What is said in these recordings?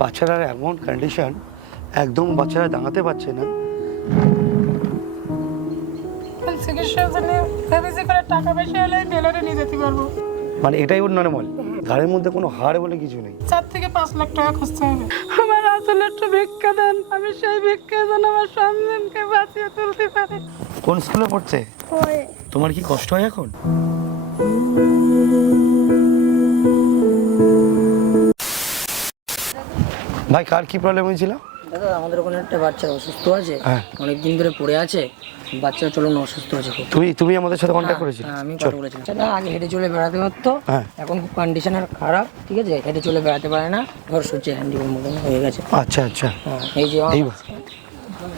বাচ্চারা এমন কন্ডিশন, একদম বাচ্চারা দাঁড়াতে পারছে না। চিকিৎসার জন্য ভেবেছি করে টাকা পয়সা হলে বেলরে নিয়ে যেতে পারবো। মানে এটাই ওর নর্মাল, ঘরের মধ্যে কোনো হাড় বলে কিছু নেই। 4 থেকে 5 লাখ টাকা খরচা হবে। আমার আসলে একটু ভিক্ষা দেন, আমি সেই ভিক্ষা যেন আমার সন্তানকে বাঁচিয়ে তুলতে পারি। কোন স্কুলে পড়ছে? তোমার কি কষ্ট হয় এখন? ভাই কার কি প্রবলেম হয়েছিল? দাদা আমাদের ওখানে একটা বাচ্চা অসুস্থ আছে, হ্যাঁ। অনেকদিন ধরে পড়ে আছে। বাচ্চাটা চলুন অসুস্থ আছে খুব। তুমি আমাদের সাথে কন্ট্যাক্ট করেছিলে? হ্যাঁ, আমি কথা বলেছিলাম। সেটা আগে হেঁটে চলে বেড়াতে পারতো, হ্যাঁ। এখন খুব কন্ডিশন আর খারাপ, ঠিক আছে, হেঁটে চলে বেড়াতে পারে না, ঘর সহ্যে হ্যান্ডির মতন হয়ে গেছে। আচ্ছা আচ্ছা, হ্যাঁ, এই যে এই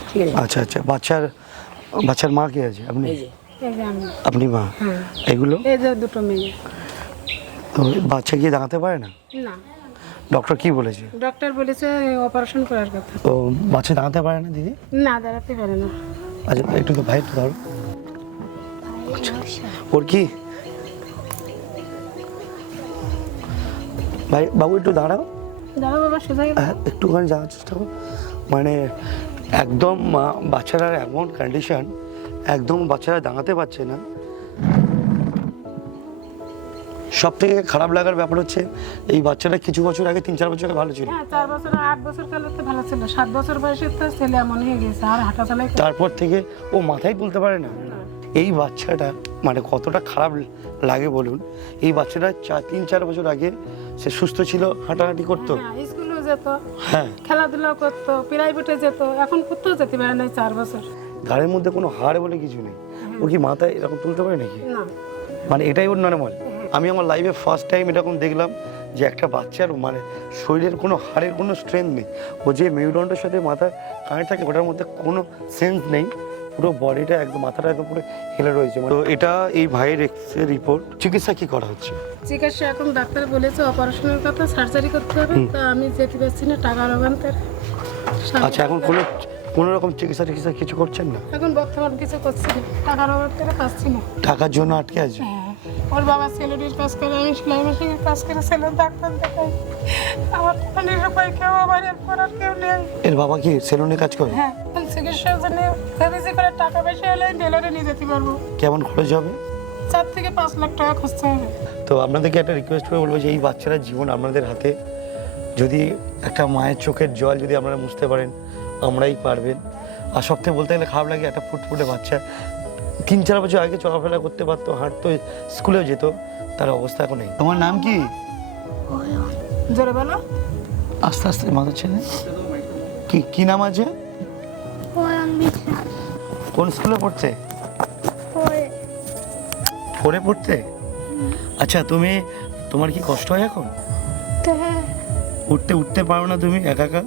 ঠিক আছে। আচ্ছা আচ্ছা, বাচ্চার মা কে আছে? আপনি? এই যে আপনি মা? এগুলো এই যে দুটো মেয়ে। তো বাচ্চা কি দাঁড়াতে পারে না? না, ডক্টর কি বলেছে? ডক্টর বলেছে অপারেশন করার কথা। তো বাচ্চা দাঁড়াতে পারে না দিদি? না, দাঁড়াতে পারে না। আচ্ছা একটু তো ভাই একটু ধরো। আচ্ছা, ওর কি ভাই বাবু একটু দাঁড়াও, দাঁড়াও বাবা, সোজা একটুখানি যাওয়ার চেষ্টা করো। মানে একদম বাচ্চারা এমন কন্ডিশন, একদম বাচ্চারা দাঁড়াতে পারছে না। সব থেকে খারাপ লাগার ব্যাপার হচ্ছে এই বাচ্চাটা কিছু বছর আগে 3-4 বছর আগে ভালো ছিল। হ্যাঁ, 4 বছর 8 বছর কালে তো ভালো ছিল। 7 বছর বয়সে তো ছেলে এমন হয়ে গেছে, আর হাঁটা চলাই তারপর থেকে ও মাথায় তুলতে পারে না। এই বাচ্চাটা মানে কতটা খারাপ লাগে বলুন। এই বাচ্চাটা 3-4 বছর আগে সে সুস্থ ছিল, হাঁটাহাঁটি করতো, স্কুলেও যেত, হ্যাঁ, খেলাধুলা করতো, প্রাইভেটে যেত, এখন কোথাও যেতে পারে না। 4 বছর ঘরের মধ্যে কোনো হাড় বলে কিছু নেই। ও কি মাথায় এরকম তুলতে পারে নাকি? না। মানে এটাই ওর নর্মাল। আমি আমার লাইফে ফার্স্ট টাইম এরকম দেখলাম যে একটা বাচ্চার মানে শরীরের কোনো হাড়ের কোনো স্ট্রেংথ নেই। ও যে মেরুদণ্ডের সাথে মাথা কানেক্ট থাকে ওটার মধ্যে কোনো সেন্স নেই, পুরো বডিটা একদম মাথাটা একদম পুরো হেলে রয়েছে। তো এটা এই ভাইয়ের এক্স-রে রিপোর্ট। চিকিৎসা কি করা হচ্ছে? চিকিৎসা এখন ডাক্তার বলেছে অপারেশনের কথা, সার্জারি করতে হবে। তো আমি যেতে পারছি না, টাকার অভাবের। আচ্ছা, এখন কোনো রকম চিকিৎসা কিছু করছেন না? এখন বর্তমান কিছু করছি না, টাকার অভাব থেকে পাচ্ছি না। টাকার জন্য আটকে আছে? ওর বাবা সেলুনের কাজ করে, আমি সেলাই মেশিনের কাজ করে, সেলুন ডাক্তার দেখাই। আমার তো নিরুপায়, কেউ আমার হেল্প করার কেউ নেই। এর বাবা কি সেলুনে কাজ করে? হ্যাঁ, চিকিৎসার জন্য ভেবেছি করে টাকা পয়সা হলে বেলরে নিয়ে যেতে পারবো। কেমন খরচ হবে? 4 থেকে 5 লাখ টাকা খরচা হবে। তো আপনাদেরকে একটা রিকোয়েস্ট করে বলবো যে এই বাচ্চারা জীবন আপনাদের হাতে। যদি একটা মায়ের চোখের জল যদি আপনারা মুছতে পারেন, আমরাই পারবেন। আর সবথেকে বলতে গেলে খারাপ লাগে, একটা ফুটফুটে বাচ্চা 3-4 বছর আগে চলাফেরা করতে পারতো, হাঁটতো, স্কুলেও যেত, তার অবস্থা এখন নেই। তোমার নাম কি? জোরে বলো। আস্তে আস্তে মাথার ছেলে কি নাম আছে? কোন স্কুলে পড়ছে? 4-এ পড়তে? আচ্ছা, তোমার কি কষ্ট হয় এখন? উঠতে পারো না তুমি একা?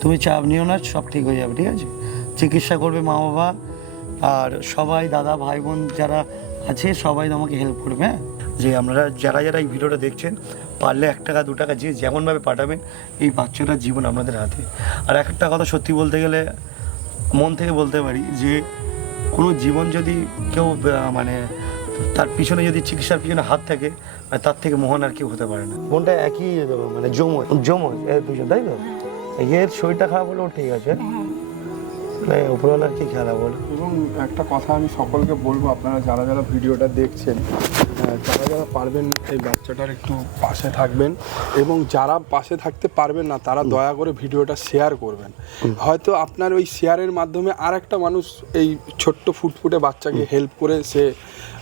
তুমি চাপ নিও না, সব ঠিক হয়ে যাবে, ঠিক আছে? চিকিৎসা করবে মা বাবা আর সবাই, দাদা ভাই বোন যারা আছে সবাই তোমাকে হেল্প করবে। হ্যাঁ, যে আপনারা যারা এই ভিডিওটা দেখছেন, পারলে 1 টাকা 2 টাকা যে যেমনভাবে পাঠাবেন, এই বাচ্চাটার জীবন আপনাদের হাতে। আর একটা কথা সত্যি বলতে গেলে মন থেকে বলতে পারি যে কোনো জীবন যদি কেউ মানে তার পিছনে যদি চিকিৎসার পিছনে হাত থাকে, তার থেকে মহান আর কেউ হতে পারে না। কোনটা একই মানে জমজ এর পিছনে, তাই তো? এর শরীরটা খারাপ হলেও ঠিক আছে, উপরওয়ালার কি খেলা বল। এবং একটা কথা আমি সকলকে বলবো, আপনারা যারা ভিডিওটা দেখছেন, যারা পারবেন এই বাচ্চাটার একটু পাশে থাকবেন, এবং যারা পাশে থাকতে পারবেন না তারা দয়া করে ভিডিওটা শেয়ার করবেন। হয়তো আপনার ওই শেয়ারের মাধ্যমে আর একটা মানুষ এই ছোট্ট ফুটফুটে বাচ্চাকে হেল্প করে সে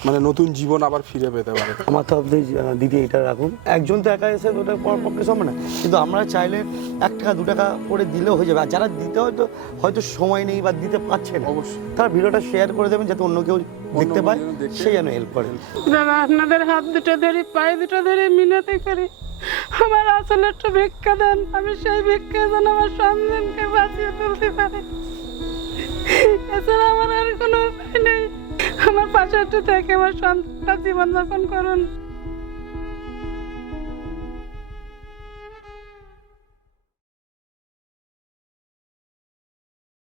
মানে নতুন জীবন আবার ফিরে পেতে পারে। আমার তো আপনি দিদি এটা রাখুন, একজন তো একা এসে ওটা পক্ষে সম্ভব না, কিন্তু আমরা চাইলে 1 টাকা 2 টাকা করে দিলেও হয়ে যাবে। আর যারা দিতে হয়তো সময় নেই বা দিতে পারছে না, অবশ্যই তারা ভিডিওটা শেয়ার করে দেবেন যাতে অন্য কেউ দেখতে পায়, সে যেন হেল্প করেন। দাদা, আপনাদের হাত দুটো ধরে, পায়ে দুটো ধরে মিনতি করি, আমার আসলে একটু ভিক্ষা দেন, আমি সেই ভিক্ষা যেন আমার সন্তানকে বাঁচিয়ে তুলতে পারি। এছাড়া আমার আর কোনো উপায় নেই। আমার পাশে একটু থেকে আমার সন্তানটা জীবনযাপন করুন।